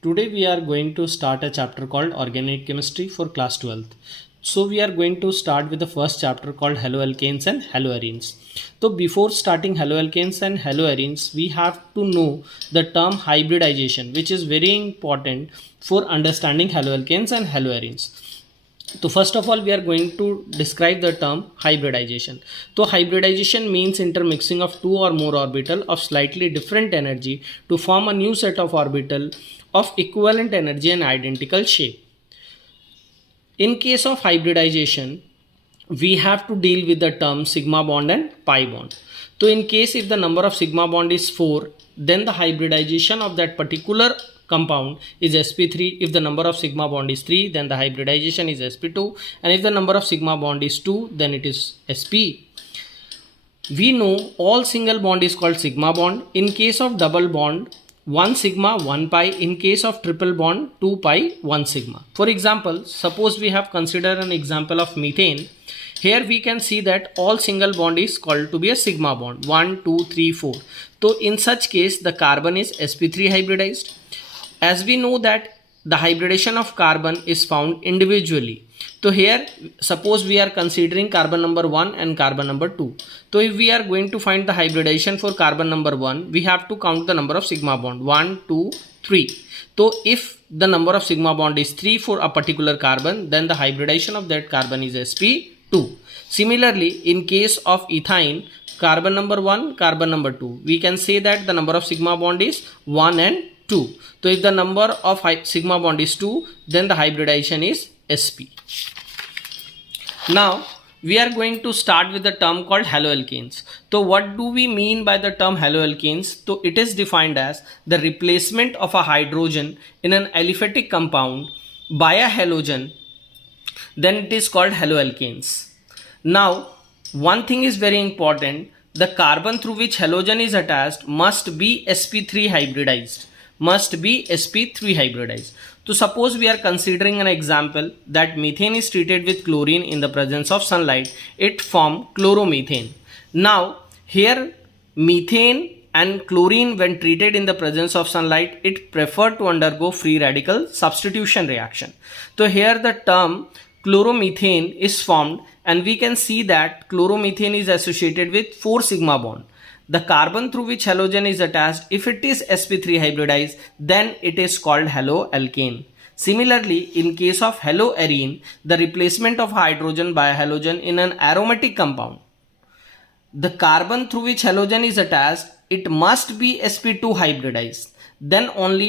Today we are going to start a chapter called Organic Chemistry for class 12th. So we are going to start with the first chapter called Haloalkanes and Haloarenes. So before starting Haloalkanes and Haloarenes, we have to know the term hybridization, which is very important for understanding haloalkanes and haloarenes. So first of all, we are going to describe the term hybridization. So hybridization means intermixing of two or more orbital of slightly different energy to form a new set of orbital of equivalent energy and identical shape. In case of hybridization, we have to deal with the term sigma bond and pi bond. So in case if the number of sigma bond is 4, then the hybridization of that particular compound is sp3. If the number of sigma bond is 3, then the hybridization is sp2, and if the number of sigma bond is 2, then it is sp. We know all single bond is called sigma bond. In case of double bond, 1 sigma 1 pi. In case of triple bond, 2 pi 1 sigma. For example, suppose we have considered an example of methane. Here we can see that all single bond is called to be a sigma bond, 1 2 3 4. So in such case, the carbon is sp3 hybridized. As we know that the hybridization of carbon is found individually. So here suppose we are considering carbon number 1 and carbon number 2. So if we are going to find the hybridization for carbon number 1, we have to count the number of sigma bond 1 2 3. So if the number of sigma bond is 3 for a particular carbon, then the hybridization of that carbon is sp2. Similarly, in case of ethyne, carbon number 1, carbon number 2, we can say that the number of sigma bond is 1 and 2. So if the number of sigma bond is 2, then the hybridization is sp. Now we are going to start with the term called haloalkanes. So what do we mean by the term haloalkanes? So it is defined as the replacement of a hydrogen in an aliphatic compound by a halogen, then it is called haloalkanes. Now one thing is very important, the carbon through which halogen is attached must be sp3 hybridized. So suppose we are considering an example that methane is treated with chlorine in the presence of sunlight, it forms chloromethane. Now here methane and chlorine when treated in the presence of sunlight, it prefer to undergo free radical substitution reaction. So here the term chloromethane is formed, and we can see that chloromethane is associated with 4 sigma bond. The carbon through which halogen is attached, if it is sp3 hybridized, then it is called haloalkane. Similarly, in case of haloarene, the replacement of hydrogen by a halogen in an aromatic compound, the carbon through which halogen is attached, it must be sp2 hybridized. Then only